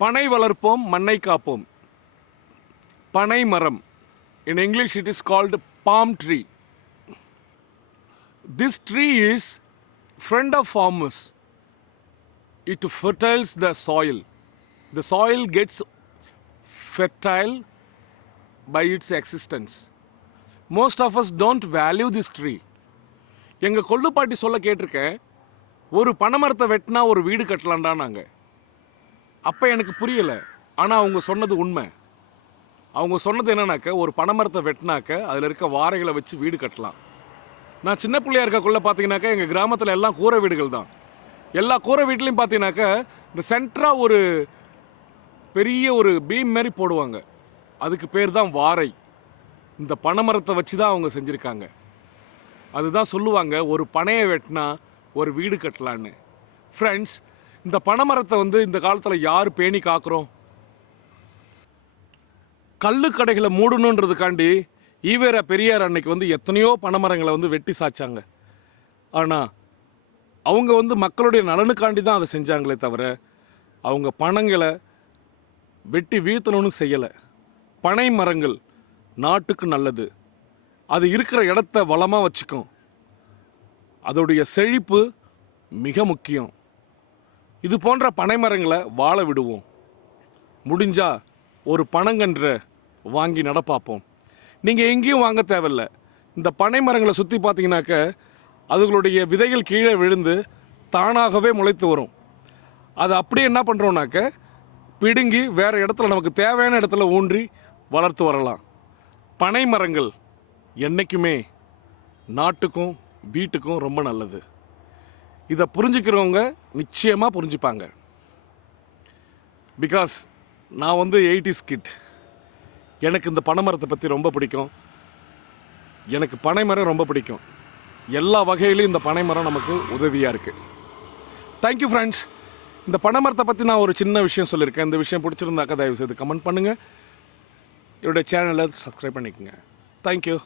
பனை வளர்ப்போம் மண்ணை காப்போம். பனை மரம். In English it is called palm tree. This tree is friend of farmers. It fertiles the soil. The soil gets fertile by its existence. Most of us don't value this tree. எங்கள் கொள்ளு பாட்டி சொல்ல கேட்டிருக்கேன், ஒரு பனைமரத்தை வெட்டினா ஒரு வீடு கட்டலான்டா நாங்கள். அப்போ எனக்கு புரியலை, ஆனால் அவங்க சொன்னது உண்மை. அவங்க சொன்னது என்னன்னாக்க, ஒரு பனைமரத்தை வெட்டினாக்க அதில் இருக்க வாரைகளை வச்சு வீடு கட்டலாம். நான் சின்ன பிள்ளையா இருக்கக்குள்ள பார்த்தீங்கன்னாக்கா எங்கள் கிராமத்தில் எல்லாம் கூரை வீடுகள் தான். எல்லா கூரை வீட்லேயும் பார்த்தீங்கன்னாக்கா இந்த சென்டராக ஒரு பெரிய ஒரு பீம் மாரி போடுவாங்க. அதுக்கு பேர் தான் வாரை. இந்த பனைமரத்தை வச்சு தான் அவங்க செஞ்சுருக்காங்க. அதுதான் சொல்லுவாங்க, ஒரு பனையை வெட்டினா ஒரு வீடு கட்டலான்னு. ஃப்ரெண்ட்ஸ், இந்த பனைமரத்தை இந்த காலத்தில் யார் பேணி காக்கிறோம்? கல்லு கடைகளை மூடணுன்றதுக்காண்டி ஈவேரா பெரியார் அன்னைக்கு எத்தனையோ பனைமரங்களை வெட்டி சாய்ச்சாங்க. ஆனால் அவங்க மக்களுடைய நலனுக்காண்டி தான் அதை செஞ்சாங்களே தவிர அவங்க பணங்களை வெட்டி வீழ்த்தணும்னு செய்யலை. பனை மரங்கள் நாட்டுக்கு நல்லது. அது இருக்கிற இடத்த வளமாக வச்சுக்கும். அதோடைய செழிப்பு மிக முக்கியம். இது போன்ற பனை மரங்களை வாழ விடுவோம். முடிஞ்சா ஒரு பனங்கன்றை வாங்கி நடப்பாப்போம். நீங்கள் எங்கேயும் வாங்க தேவையில்லை. இந்த பனை மரங்களை சுற்றி பார்த்தீங்கன்னாக்க அதுகளுடைய விதைகள் கீழே விழுந்து தானாகவே முளைத்து வரும். அது அப்படியே என்ன பண்ணுறோன்னாக்க பிடுங்கி வேறு இடத்துல நமக்கு தேவையான இடத்துல ஊன்றி வளர்த்து வரலாம். பனை மரங்கள் என்றைக்குமே நாட்டுக்கும் வீட்டுக்கும் ரொம்ப நல்லது. இதை புரிஞ்சுக்கிறவங்க நிச்சயமாக புரிஞ்சுப்பாங்க. பிகாஸ் நான் 80s கிட். எனக்கு இந்த பனைமரத்தை பற்றி ரொம்ப பிடிக்கும். எனக்கு பனைமரம் ரொம்ப பிடிக்கும். எல்லா வகையிலையும் இந்த பனைமரம் நமக்கு உதவியாக இருக்குது. Thank you friends. இந்த பனைமரத்தை பற்றி நான் ஒரு சின்ன விஷயம் சொல்லியிருக்கேன். இந்த விஷயம் பிடிச்சிருந்தாக்கா தயவு செய்து கமெண்ட் பண்ணுங்கள். என்னுடைய சேனலை சப்ஸ்கிரைப் பண்ணிக்கோங்க. தேங்க்யூ.